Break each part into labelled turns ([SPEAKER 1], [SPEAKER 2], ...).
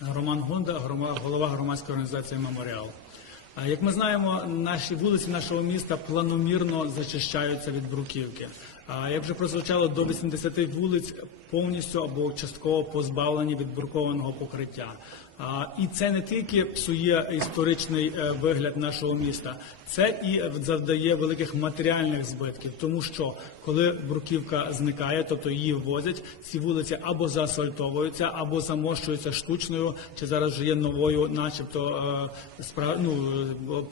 [SPEAKER 1] Роман Гонда, голова громадської організації Меморіал. Як ми знаємо, наші вулиці нашого міста планомірно зачищаються від бруківки. Як вже прозвучало, до 80 вулиць повністю або частково позбавлені від брукованого покриття. І це не тільки псує історичний е, вигляд нашого міста, це і завдає великих матеріальних збитків, тому що коли бруківка зникає, тобто її ввозять, ці вулиці або заасфальтовуються, або замощуються штучною, чи зараз вже є новою, начебто е, ну,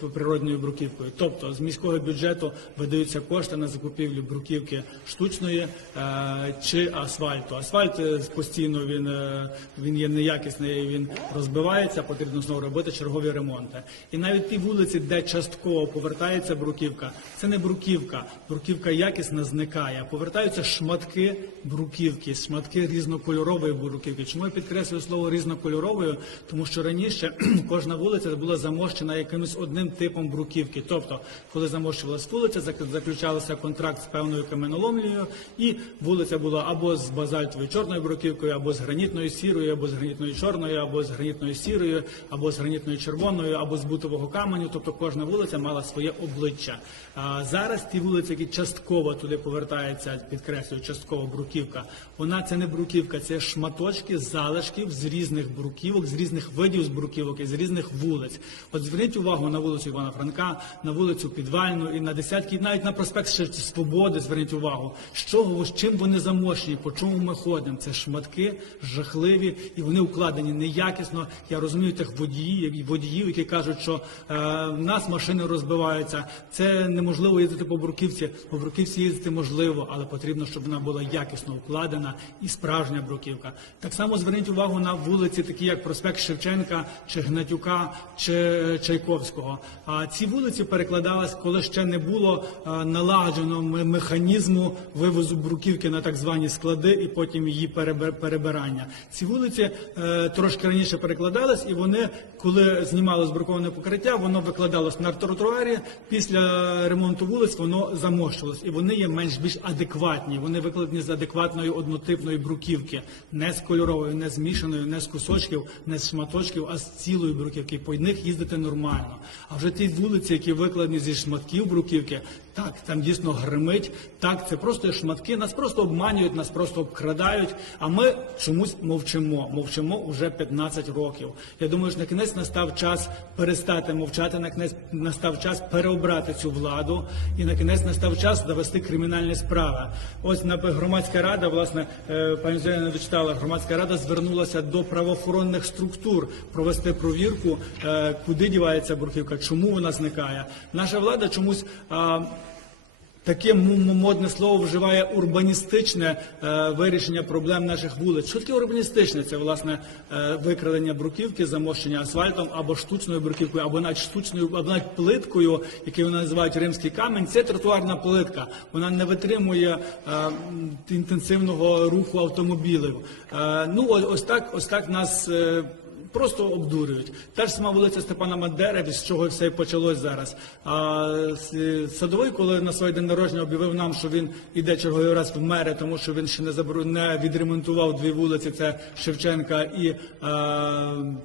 [SPEAKER 1] е, природньою бруківкою. Тобто з міського бюджету видаються кошти на закупівлю бруківки штучної е, чи асфальту. Асфальт е, постійно він, е, він є неякісний, він розбивається, потрібно знову робити чергові ремонти. І навіть ті вулиці, де частково повертається бруківка, це не бруківка. Бруківка якісна зникає. Повертаються шматки бруківки, шматки різнокольорової бруківки. Чому я підкреслюю слово різнокольоровою? Тому що раніше кожна вулиця була замощена якимось одним типом бруківки. Тобто, коли замощувалась вулиця, зак- заключався контракт з певною каменоломлею, і вулиця була або з базальтовою чорною бруківкою, або з гранітною сірою, або з гранітною чорною, або з гранітною сірою, або з гранітною червоною, або з бутового каменю. Тобто кожна вулиця мала своє обличчя. А зараз ті вулиці, які частково туди повертаються, підкреслюю, частково бруківка. Вона це не бруківка, це шматочки залишків з різних бруківок, з різних видів з бруківок і з різних вулиць. От зверніть увагу на вулицю Івана Франка, на вулицю Підвальну і на десятки, навіть на проспект Свободи. Зверніть увагу, чого з чим вони замощені, по чому ми ходимо. Це шматки жахливі, і вони укладені неякісно. Я розумію тих водіїв, водіїв, які кажуть, що е, в нас машини розбиваються. Це неможливо їздити по бруківці. По бруківці їздити можливо, але потрібно, щоб вона була якісно укладена і справжня бруківка. Так само зверніть увагу на вулиці, такі як проспект Шевченка, чи Гнатюка, чи Чайковського. А ці вулиці перекладались, коли ще не було е, налагодженого ме- вивозу бруківки на так звані склади і потім її перебирання. Ці вулиці е, трошки раніше перекладались, і вони, коли знімали збруковане покриття, воно викладалось на тротуарі. Після ремонту вулиць воно замощувалось, і вони є менш більш адекватні. Вони викладені з адекватної однотипної бруківки, не з кольоровою, не з мішаною, не з кусочків, не з шматочків, а з цілої бруківки. По них їздити нормально. А вже ті вулиці, які викладені зі шматків бруківки, так там дійсно гримить. Так, це просто шматки. Нас просто обманюють, нас просто обкрадають. А ми чомусь мовчимо. Мовчимо вже 15 років. Я думаю, що на кінець настав час перестати мовчати. На кінець настав час переобрати цю владу, і на кінець настав час довести кримінальні справи. Ось на громадська рада, власне, е, пані Зоя не дочитала, громадська рада звернулася до правоохоронних структур провести провірку, е, куди дівається бруківка, чому вона зникає. Наша влада чомусь. Таке модне слово вживає урбаністичне е, вирішення проблем наших вулиць. Що таке урбаністичне? Це власне е, викрадення бруківки, замощення асфальтом або штучною бруківкою, або навіть штучною, або навіть плиткою, яку вони називають римський камінь. Це тротуарна плитка. Вона не витримує е, інтенсивного руху автомобілів. Е, ну ось так, ось так нас. е, Просто обдурюють. Та ж сама вулиця Степана Бандери, з чого все і почалось зараз. А садовий, коли на своє день народження об'явив нам, що він іде черговий раз в мери, тому що він ще не забру... не відремонтував дві вулиці, це Шевченка і е,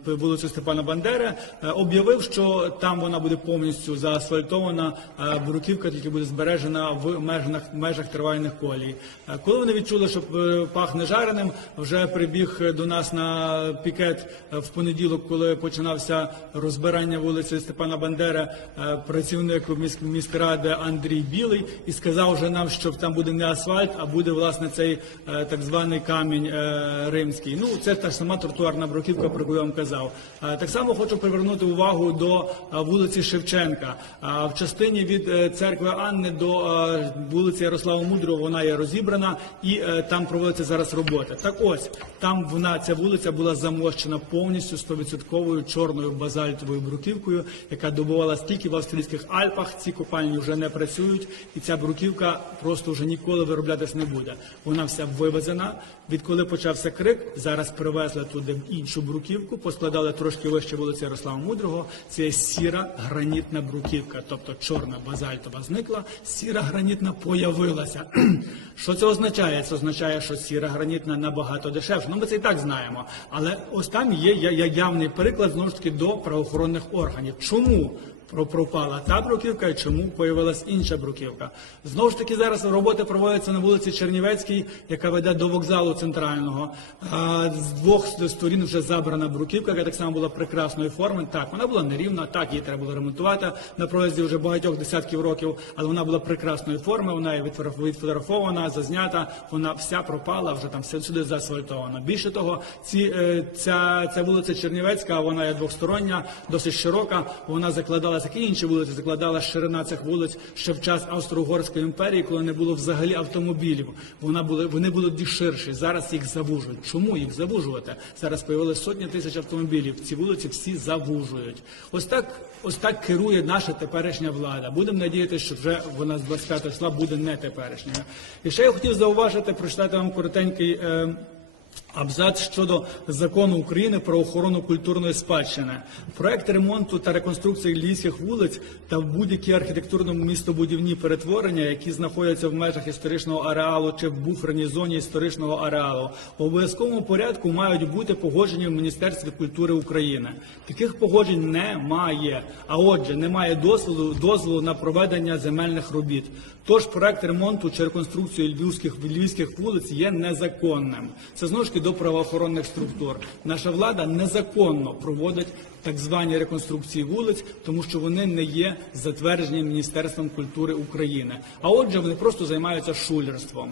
[SPEAKER 1] вулицю Степана Бандери, е, об'явив, що там вона буде повністю заасфальтована, а бруківка тільки буде збережена в межах, межах тривальних колій. Е, Коли вони відчули, що е, пахне жареним, вже прибіг до нас на пікет е, в понеділок, коли починався розбирання вулиці Степана Бандери, е, працівник міськради Андрій Білий і сказав вже нам, що там буде не асфальт, а буде власне цей е, так званий камінь е, римський. Ну це та сама тротуарна бруківка, про яку я вам казав. Так само хочу привернути увагу до вулиці Шевченка. В частині від церкви Анни до вулиці Ярослава Мудрого вона є розібрана і там проводиться зараз робота. Так ось там вона ця вулиця була замощена повністю 100% чорною базальтовою бруківкою, яка добувалась тільки в австрійських Альпах. Ці копальні вже не працюють, і ця бруківка просто вже ніколи вироблятись не буде. Вона вся вивезена. Відколи почався крик, зараз привезли туди іншу бруківку, поскладали трошки вище вулиці Ярослава Мудрого. Це сіра гранітна бруківка, тобто чорна базальтова зникла, сіра гранітна появилася. Що це означає? Це означає, що сіра гранітна набагато дешевша. Ну ми це і так знаємо. Але ось там є, є явний приклад знову ж таки до правоохоронних органів. Чому? Про- пропала та бруківка і чому появилась інша бруківка. Знову ж таки, зараз роботи проводяться на вулиці Чернівецькій, яка веде до вокзалу центрального. З двох сторін вже забрана бруківка, яка так само була прекрасної форми. Так, вона була нерівна, так її треба було ремонтувати на протязі вже багатьох десятків років, але вона була прекрасної форми. Вона відфотографована, зазнята. Вона вся пропала, вже там все сюди заасфальтовано. Більше того, ці е, ця, ця вулиця Чернівецька, вона є двостороння, досить широка. Вона закладалася, як і інші вулиці, закладала ширина цих вулиць ще в час Австро-Угорської імперії, коли не було взагалі автомобілів. Вона були вони були ширші. Зараз їх завужують. Чому їх завужувати? Зараз появилися сотні тисяч автомобілів. Ці вулиці всі завужують. Ось так, ось так керує наша теперішня влада. Будемо надіятися, що вже вона з 25 числа буде не теперішня. І ще я хотів зауважити, прочитати вам коротенький. Е, Абзац щодо закону України про охорону культурної спадщини. Проект ремонту та реконструкції львівських вулиць та будь-які архітектурному містобудівні перетворення, які знаходяться в межах історичного ареалу чи в буферній зоні історичного ареалу, в обов'язковому порядку мають бути погоджені в Міністерстві культури України. Таких погоджень немає. А отже, немає дозволу дозволу на проведення земельних робіт. Тож проект ремонту чи реконструкції львівських львівських вулиць є незаконним. Це знову ж таки до правоохоронних структур. Наша влада незаконно проводить так звані реконструкції вулиць, тому що вони не є затверджені Міністерством культури України. А отже, вони просто займаються шулерством.